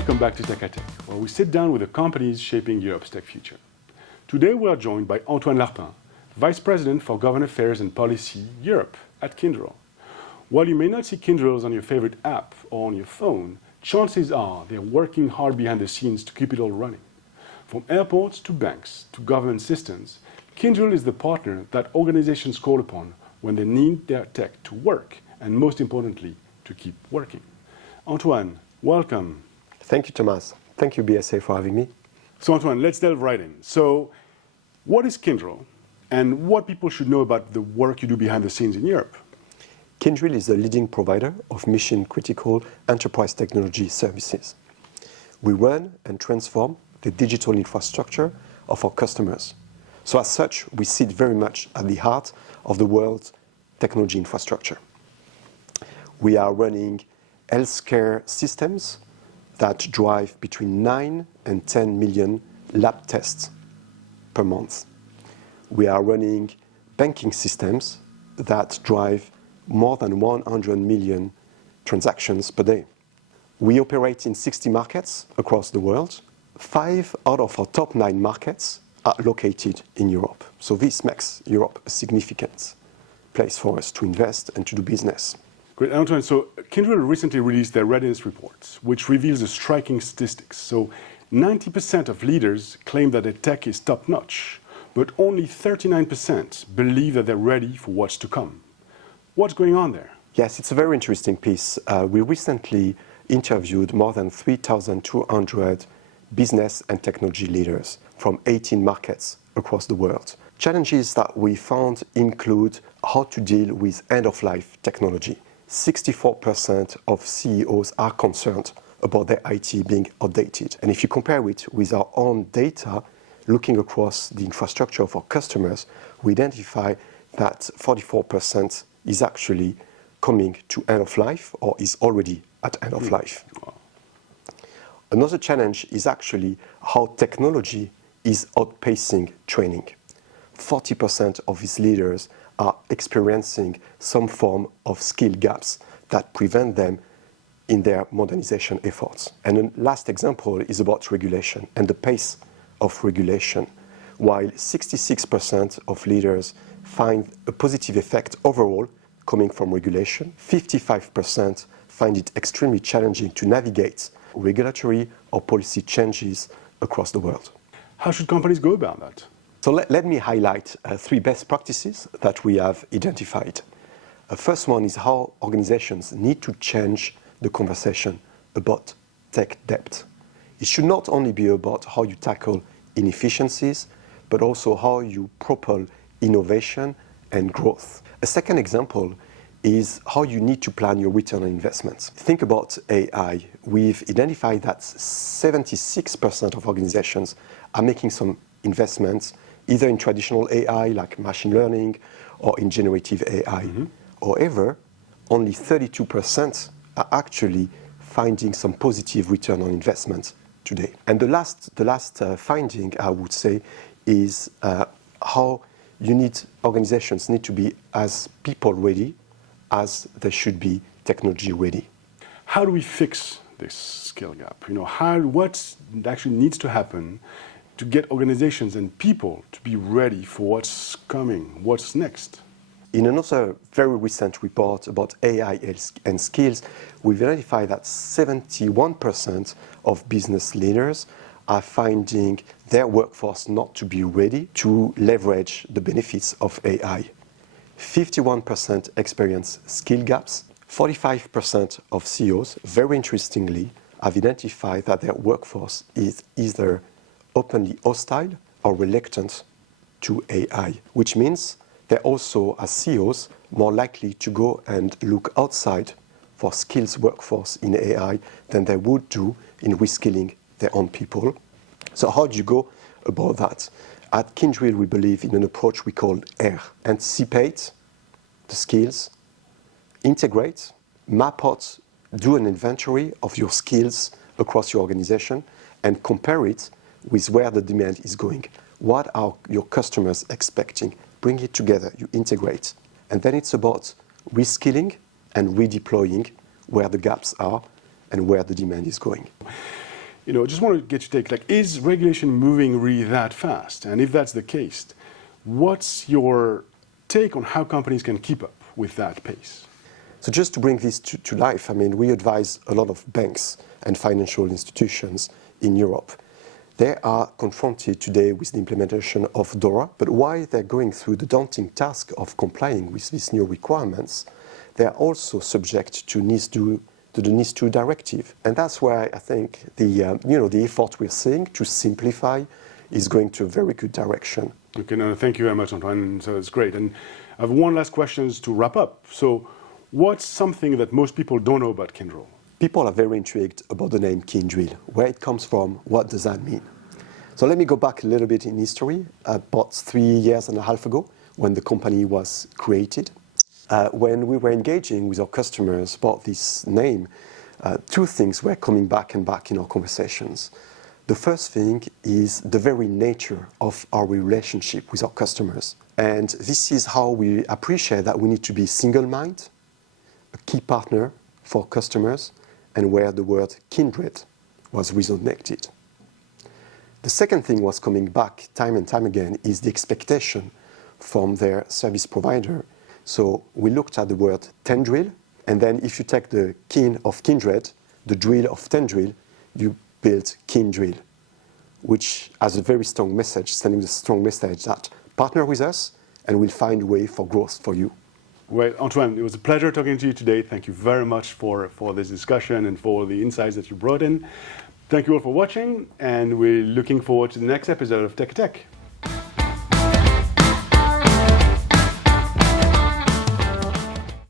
Welcome back to Tech, where we sit down with the companies shaping Europe's tech future. Today we are joined by Antoine Larpin, Vice President for Government Affairs and Policy Europe at Kyndryl. While you may not see Kyndryl on your favorite app or on your phone, chances are they're working hard behind the scenes to keep it all running. From airports to banks to government systems, Kyndryl is the partner that organizations call upon when they need their tech to work and, most importantly, to keep working. Antoine, welcome. Thank you, Thomas. Thank you, BSA, for having me. So, Antoine, let's delve right in. So, what is Kyndryl, and what people should know about the work you do behind the scenes in Europe? Kyndryl is a leading provider of mission-critical enterprise technology services. We run and transform the digital infrastructure of our customers. So as such, we sit very much at the heart of the world's technology infrastructure. We are running healthcare systems that drive between 9 and 10 million lab tests per month. We are running banking systems that drive more than 100 million transactions per day. We operate in 60 markets across the world. 5 out of our top 9 markets are located in Europe. So this makes Europe a significant place for us to invest and to do business. Great, Antoine. So Kyndryl recently released their readiness report, which reveals the striking statistics. So 90% of leaders claim that their tech is top-notch, but only 39% believe that they're ready for what's to come. What's going on there? Yes, it's a very interesting piece. We recently interviewed more than 3,200 business and technology leaders from 18 markets across the world. Challenges that we found include how to deal with end-of-life technology. 64% of CEOs are concerned about their IT being outdated. And if you compare it with our own data, looking across the infrastructure of our customers, we identify that 44% is actually coming to end of life or is already at end of life. Wow. Another challenge is actually how technology is outpacing training. 40% of these leaders are experiencing some form of skill gaps that prevent them in their modernization efforts. And the last example is about regulation and the pace of regulation. While 66% of leaders find a positive effect overall coming from regulation, 55% find it extremely challenging to navigate regulatory or policy changes across the world. How should companies go about that? So let me highlight 3 best practices that we have identified. First one is how organizations need to change the conversation about tech debt. It should not only be about how you tackle inefficiencies, but also how you propel innovation and growth. A second example is how you need to plan your return on investments. Think about AI. We've identified that 76% of organizations are making some investments either in traditional AI like machine learning or in generative AI. However, only 32% are actually finding some positive return on investment today. And the last finding, I would say, is how organizations need to be as people ready as they should be technology ready. How do we fix this skill gap? What actually needs to happen to get organizations and people to be ready for what's coming, what's next? In another very recent report about AI and skills, we've identified that 71% of business leaders are finding their workforce not to be ready to leverage the benefits of AI. 51% experience skill gaps. 45% of CEOs, very interestingly, have identified that their workforce is either openly hostile or reluctant to AI, which means they're also, as CEOs, more likely to go and look outside for skills workforce in AI than they would do in reskilling their own people. So how do you go about that? At Kyndryl, we believe in an approach we call AIR. Anticipate the skills, integrate, map out, do an inventory of your skills across your organization, and compare it with where the demand is going. What are your customers expecting? Bring it together, you integrate. And then it's about reskilling and redeploying where the gaps are and where the demand is going. just want to get your take. Like, is regulation moving really that fast? And if that's the case, what's your take on how companies can keep up with that pace? So just to bring this to life, I mean, we advise a lot of banks and financial institutions in Europe. They are confronted today with the implementation of DORA, but while they're going through the daunting task of complying with these new requirements, they are also subject to the NIS2 directive. And that's why I think the effort we're seeing to simplify is going to a very good direction. Okay, no, thank you very much, Antoine. So it's great. And I have one last question to wrap up. So what's something that most people don't know about Kyndryl? People are very intrigued about the name Kyndryl, where it comes from, what does that mean? So let me go back a little bit in history, about 3.5 years ago, when the company was created. When we were engaging with our customers about this name, two things were coming back and back in our conversations. The first thing is the very nature of our relationship with our customers. And this is how we appreciate that we need to be single-minded, a key partner for customers, and where the word kindred was resonated. The second thing was coming back time and time again is the expectation from their service provider. So we looked at the word tendril, and then if you take the kin of kindred, the drill of tendril, you build Kyndryl, which has a very strong message, sending a strong message that partner with us and we'll find a way for growth for you. Well, Antoine, it was a pleasure talking to you today. Thank you very much for this discussion and for the insights that you brought in. Thank you all for watching, and we're looking forward to the next episode of Tech Tech.